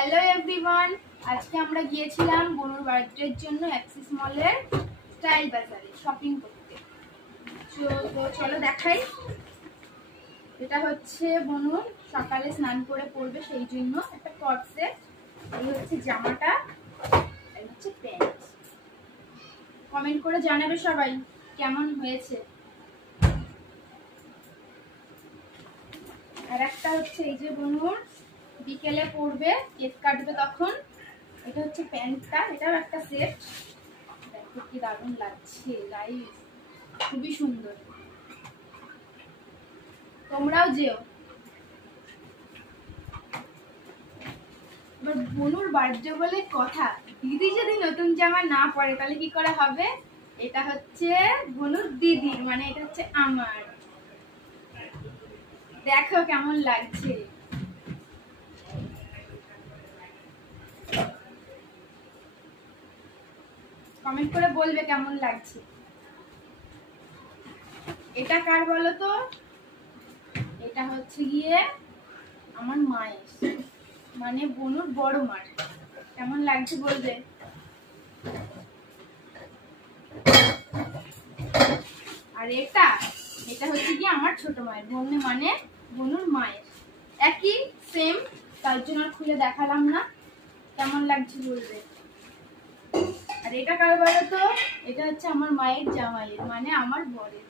Hello everyone, আজকে আমরা গিয়েছিলাম বনুর বার্থডের জন্য অ্যাক্সিস মলের স্টাইল বাজারে শপিং করতে। তো চলো দেখাই। এটা হচ্ছে বনুর সকালে স্নান করে পরবে সেই জন্য একটা কট সেট। এই হচ্ছে জামাটা, এই হচ্ছে প্যান্ট। কমেন্ট করে জানাবে সবাই কেমন হয়েছে। আর একটা হচ্ছে এই যে বনুর বিকেলে পরবে, কেক কাটবে তখন। এটা হচ্ছে প্যান্টটা, এটাও একটা সেট। দেখো কি দারুণ লাগছে গাইস, খুবই সুন্দর। তোমরাও যেও। এবার বনুর বার্থডে বলে কথা, দিদি যদি নতুন জামা না পরে তাহলে কি করে হবে। এটা হচ্ছে বনুর দিদির, মানে এটা হচ্ছে আমার। দেখো কেমন লাগছে। কমেন্ট করে বলবে কেমন লাগছে। এটা কার বলো তো? এটা হচ্ছে গিয়ে আমার মায়ের, মানে বনুর বড় মার। কেমন লাগছে বলবে। আর এটা হচ্ছে গিয়ে আমার ছোট মায়ের, বনু মানে বনুর মায়ের, একই সেম। তার জন্য আর খুলে দেখালাম না। কেমন লাগছে বলবে। আর এটা কার বলো তো? এটা হচ্ছে আমার মায়ের জামাইয়ের, মানে আমার বরের।